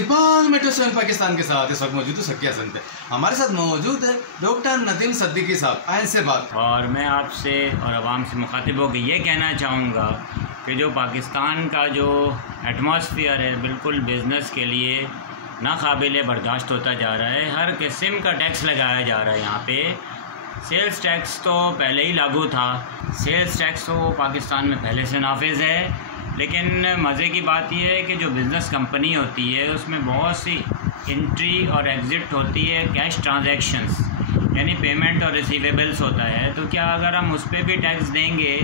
प्रतिपाल metro seven Pakistan के साथ इस वक्त मौजूद है शकिया हसन पे। हमारे साथ मौजूद है डॉक्टर नदीम सिद्दीकी साहब। आए से बात और मैं आपसे और आवाम से मुखातिब होकर ये कहना चाहूँगा कि जो पाकिस्तान का जो एटमॉस्फेयर है बिल्कुल बिज़नेस के लिए नाकाबिल बर्दाश्त होता जा रहा है। हर किस्म का टैक्स लगाया जा रहा है। यहाँ पे सेल्स टैक्स तो पहले ही लागू था। सेल्स टैक्स तो पाकिस्तान में पहले से नाफिज है, लेकिन मज़े की बात यह है कि जो बिज़नेस कंपनी होती है उसमें बहुत सी एंट्री और एग्ज़िट होती है, कैश ट्रांजैक्शंस यानी पेमेंट और रिसीवेबल्स होता है। तो क्या अगर हम उस पर भी टैक्स देंगे,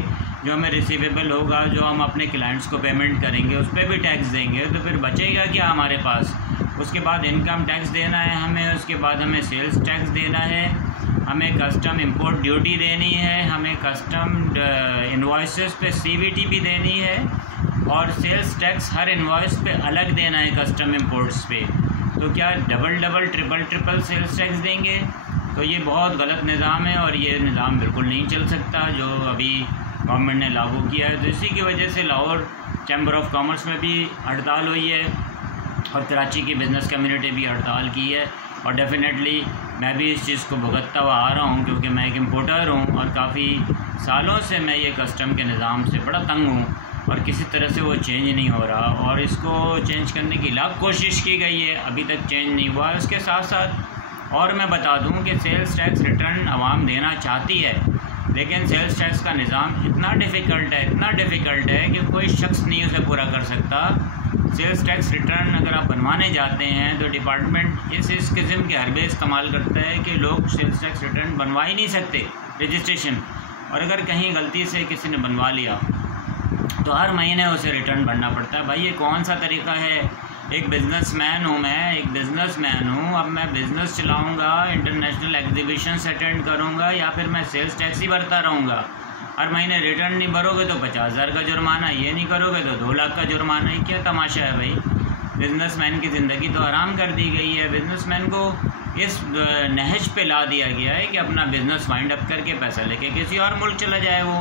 जो हमें रिसीवेबल होगा, जो हम अपने क्लाइंट्स को पेमेंट करेंगे उस पर भी टैक्स देंगे, तो फिर बचेगा क्या हमारे पास? उसके बाद इनकम टैक्स देना है हमें, उसके बाद हमें सेल्स टैक्स देना है, हमें कस्टम इंपोर्ट ड्यूटी देनी है, हमें कस्टम इन्वॉइसेस पे सीवीटी भी देनी है, और सेल्स टैक्स हर इन्वॉइस पे अलग देना है कस्टम इंपोर्ट्स पे। तो क्या डबल ट्रिपल सेल्स टैक्स देंगे? तो ये बहुत गलत निज़ाम है और ये निज़ाम बिल्कुल नहीं चल सकता जो अभी गवर्नमेंट ने लागू किया है। तो इसी की वजह से लाहौर चैम्बर ऑफ कॉमर्स में भी हड़ताल हुई है और कराची की बिज़नेस कम्युनिटी भी हड़ताल की है। और डेफिनेटली मैं भी इस चीज़ को भुगतता हुआ आ रहा हूँ, क्योंकि मैं एक इम्पोर्टर हूँ और काफ़ी सालों से मैं ये कस्टम के निज़ाम से बड़ा तंग हूँ और किसी तरह से वो चेंज नहीं हो रहा। और इसको चेंज करने की लाख कोशिश की गई है, अभी तक चेंज नहीं हुआ। इसके साथ साथ और मैं बता दूँ कि सेल्स टैक्स रिटर्न आवाम देना चाहती है, लेकिन सेल्स टैक्स का निज़ाम इतना डिफ़िकल्ट है कि कोई शख्स नहीं उसे पूरा कर सकता। सेल्स टैक्स रिटर्न अगर आप बनवाने जाते हैं तो डिपार्टमेंट इस किस्म के हरबे इस्तेमाल करता है कि लोग सेल्स टैक्स रिटर्न बनवा ही नहीं सकते रजिस्ट्रेशन। और अगर कहीं गलती से किसी ने बनवा लिया तो हर महीने उसे रिटर्न भरना पड़ता है। भाई ये कौन सा तरीका है? एक बिज़नेसमैन हूँ मैं, अब मैं बिज़नेस चलाऊँगा, इंटरनेशनल एग्जीबिशंस अटेंड करूँगा, या फिर मैं सेल्स टैक्स ही भरता रहूँगा? हर महीने रिटर्न नहीं भरोगे तो 50,000 का जुर्माना, ये नहीं करोगे तो 2 लाख का जुर्माना। ये क्या तमाशा है भाई? बिज़नेसमैन की ज़िंदगी तो आराम कर दी गई है। बिज़नेसमैन को इस नहज पे ला दिया गया है कि अपना बिज़नेस वाइंड अप करके पैसा लेके किसी और मुल्क चला जाए वो।